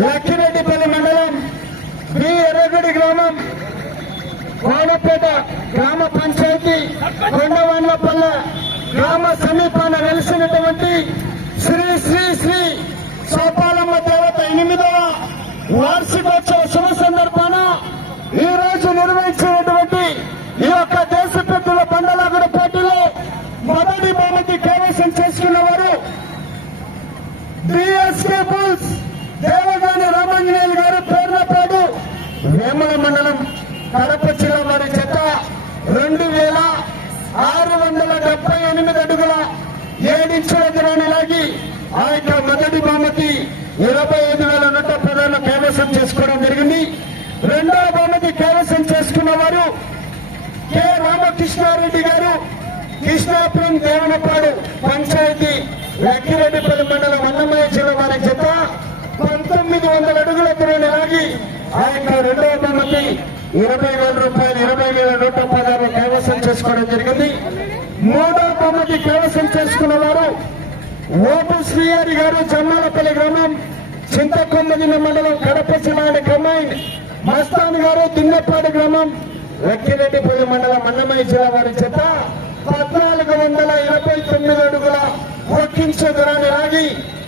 లక్కిరెడ్డిపల్లి మండలం బి ఎర్రగుడి గ్రామం. వాడపేట గ్రామ పంచాయతీ కొండవాన్లపల్లె గ్రామ సమీపాన వెలిసినటువంటి శ్రీ శ్రీ శ్రీ సోపాలమ్మ దేవత ఎనిమిదవ వార్షికోత్సవ శుభ సందర్భాన ఈ రోజు నిర్వహించినటువంటి ఈ యొక్క దేశ పెద్దల బండలాగుడ పోటీలో మొదటి బహుమతి కైవసం చేసుకున్న వారు డిఎస్కే బుల్స్ దేవగాని రామాంజనేయులు గారు పేర్లపాడు వేముల మండలం కడప జిల్లా వారి చెత్త రెండు వేల ఆరు వందల డెబ్బై ఎనిమిది అడుగుల ఏడించుల దూరాన్ని లాగి ఆ యొక్క మొదటి బహుమతి ఇరవై ఐదు వేల నూట ప్రధాన కైవసం చేసుకోవడం జరిగింది. రెండవ బహుమతి కైవసం చేసుకున్న వారు కె రామకృష్ణారెడ్డి గారు కృష్ణాపురం దేవనపాడు పంచాయతీ లక్కిరెడ్డిపల్లి మండలం అన్నమయ్య జిల్లా వారి చెత్త పంతొమ్మిది వందల అడుగుల దూరాన్ని లాగి ఆ యొక్క రెండవ బహుమతి ఇరవై వేల రూపాయలు ఇరవై వేల నూట పదాలు కైవసం చేసుకోవడం జరిగింది. మూడవ బహుమతి కైవసం చేసుకున్న వారు ఓపు శ్రీహరి గారు జమ్మాలపల్లి గ్రామం చింతకొమ్మదిన మండలం కడప జిల్లా కమాండ్ మస్తాన్ గారు దిన్నపాడు గ్రామం లక్కిరెడ్డిపల్లి మండలం అన్నమయ్య జిల్లా వారి చేత పద్నాలుగు వందల ఇరవై తొమ్మిది అడుగుల ఒక్కించే దూరాన్ని ఆగి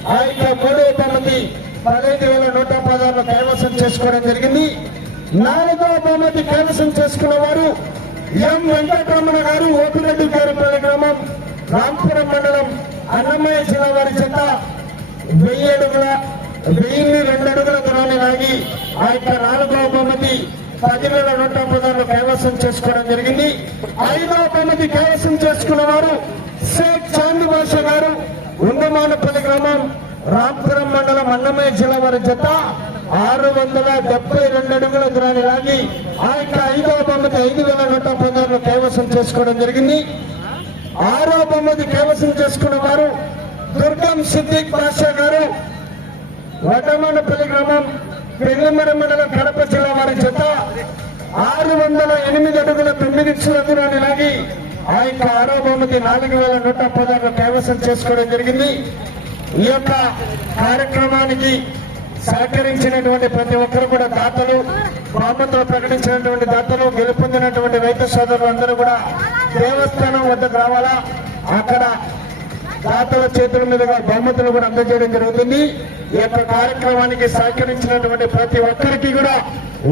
ఆ యొక్క మూడవ తరగతి పదహైదు వేల నూట పదహారు కైవసం చేసుకోవడం జరిగింది. నాలుగవ బహుమతి కైవసం చేసుకున్న వారు ఎం వెంకటరమణ గారు ఓపిరెడ్డి గారిపల్లి గ్రామం రాంపురం మండలం అన్నమయ్య జిల్లా వారి చెత్త. వెయ్యి అడుగుల వెయ్యి రెండు అడుగుల దూరాన్ని లాగి ఆ యొక్క నాలుగవ బహుమతి పదివేల నూట పదాలు కైవసం చేసుకోవడం జరిగింది. ఐదవ బహుమతి కైవసం చేసుకున్న వారు షేక్ చాంద్ భాష గారు ఉండమానపల్లి గ్రామం రాంపురం మండలం అన్నమయ్య జిల్లా వారి జత ఆరు వందల డెబ్బై రెండు అడుగుల దూరాన్ని లాగి ఆ యొక్క ఐదవ బహుమతి ఐదు వేల నూట పదాలు కైవసం చేసుకోవడం జరిగింది. ఆరో బహుమతి కైవసం చేసుకున్న వారు దుర్గం సిద్దిక్ బాషా గారు వడమనపల్లి గ్రామం పెళ్ళిమర మండలం కడప జిల్లా వారి చేత ఆరు వందల ఎనిమిది అడుగుల తొమ్మిది ఇంచుల దూరాన్ని లాగి ఆ యొక్క ఆరో బహుమతి నాలుగు వేల నూట పదహారు కైవసం చేసుకోవడం జరిగింది. ఈ యొక్క కార్యక్రమానికి సహకరించినటువంటి ప్రతి ఒక్కరు కూడా దాతలు బహుమతులు ప్రకటించినటువంటి దాతలు గెలుపొందినటువంటి రైతు సోదరులు అందరూ కూడా దేవస్థానం వద్దకు రావాలా? అక్కడ దాతల చేతుల మీదుగా బహుమతులు కూడా అందజేయడం జరుగుతుంది. ఈ యొక్క కార్యక్రమానికి సహకరించినటువంటి ప్రతి ఒక్కరికి కూడా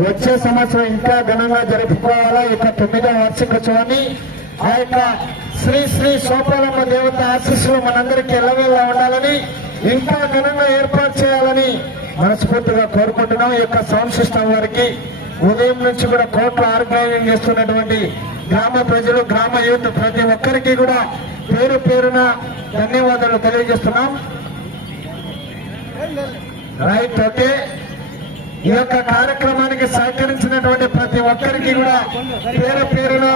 వచ్చే సంవత్సరం ఇంకా ఘనంగా జరుపుకోవాలా? ఈ యొక్క తొమ్మిదవ వార్షికోత్సవాన్ని ఆ యొక్క శ్రీ శ్రీ సోపాలమ్మ దేవత ఆశీస్సులు మనందరికీ ఎల్లవేళ ఉండాలని ఇంకా ఘనంగా ఏర్పాటు చేయాలని మనస్ఫూర్తిగా కోరుకుంటున్నాం. ఈ యొక్క సౌండ్ సిస్టమ్ వారికి ఉదయం నుంచి కూడా కోట్ల ఆర్గనైజింగ్ చేస్తున్నటువంటి గ్రామ ప్రజలు గ్రామ యూత్ ప్రతి ఒక్కరికి కూడా పేరు పేరున ధన్యవాదాలు తెలియజేస్తున్నాం. Right okay. ఈ యొక్క కార్యక్రమానికి ప్రతి కూడా పేరు పేరున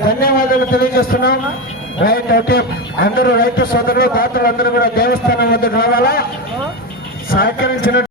ధన్యవాదాలు తెలియజేస్తున్నాం. రైట్ ఓకే అందరూ రైతు సోదరులు దాతలు అందరూ కూడా దేవస్థానం వద్దకు రావాలా? సహకరించిన